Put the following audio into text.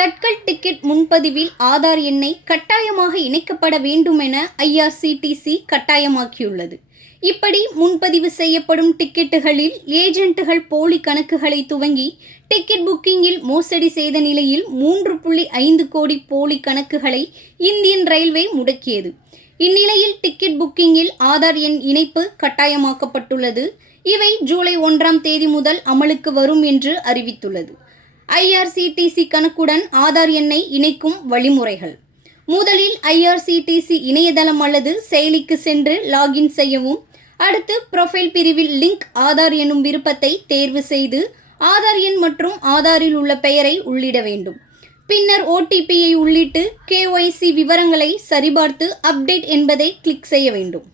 Tatkal ticket முன்பதிவில் Aadhaar எண்ணை கட்டாயமாக இணைக்கப்பட வேண்டும் என ஐஆர்சிடிசி கட்டாயமாக்கியுள்ளது. இப்படி முன்பதிவு செய்யப்படும் டிக்கெட்டுகளில் ஏஜென்ட்டுகள் போலி கணக்குகளை துவங்கி டிக்கெட் புக்கிங்கில் மோசடி செய்த நிலையில் 3.5 கோடி போலி கணக்குகளை இந்தியன் ரயில்வே முடக்கியது. இந்நிலையில் டிக்கெட் புக்கிங்கில் ஆதார் எண் இணைப்பு கட்டாயமாக்கப்பட்டுள்ளது. இவை ஜூலை 1ஆம் தேதி முதல் அமலுக்கு வரும் என்று அறிவித்துள்ளது. ஐஆர்சிடிசி கணக்குடன் ஆதார் எண்ணை இணைக்கும் வழிமுறைகள்: முதலில் ஐஆர்சிடிசி இணையதளம் அல்லது செயலிக்கு சென்று லாகின் செய்யவும். அடுத்து ப்ரொஃபைல் பிரிவில் லிங்க் ஆதார் எனும் விருப்பத்தை தேர்வு செய்து ஆதார் எண் மற்றும் ஆதாரில் உள்ள பெயரை உள்ளிட வேண்டும். பின்னர் ஓடிபியை உள்ளிட்டு KYC விவரங்களை சரிபார்த்து அப்டேட் என்பதை கிளிக் செய்ய வேண்டும்.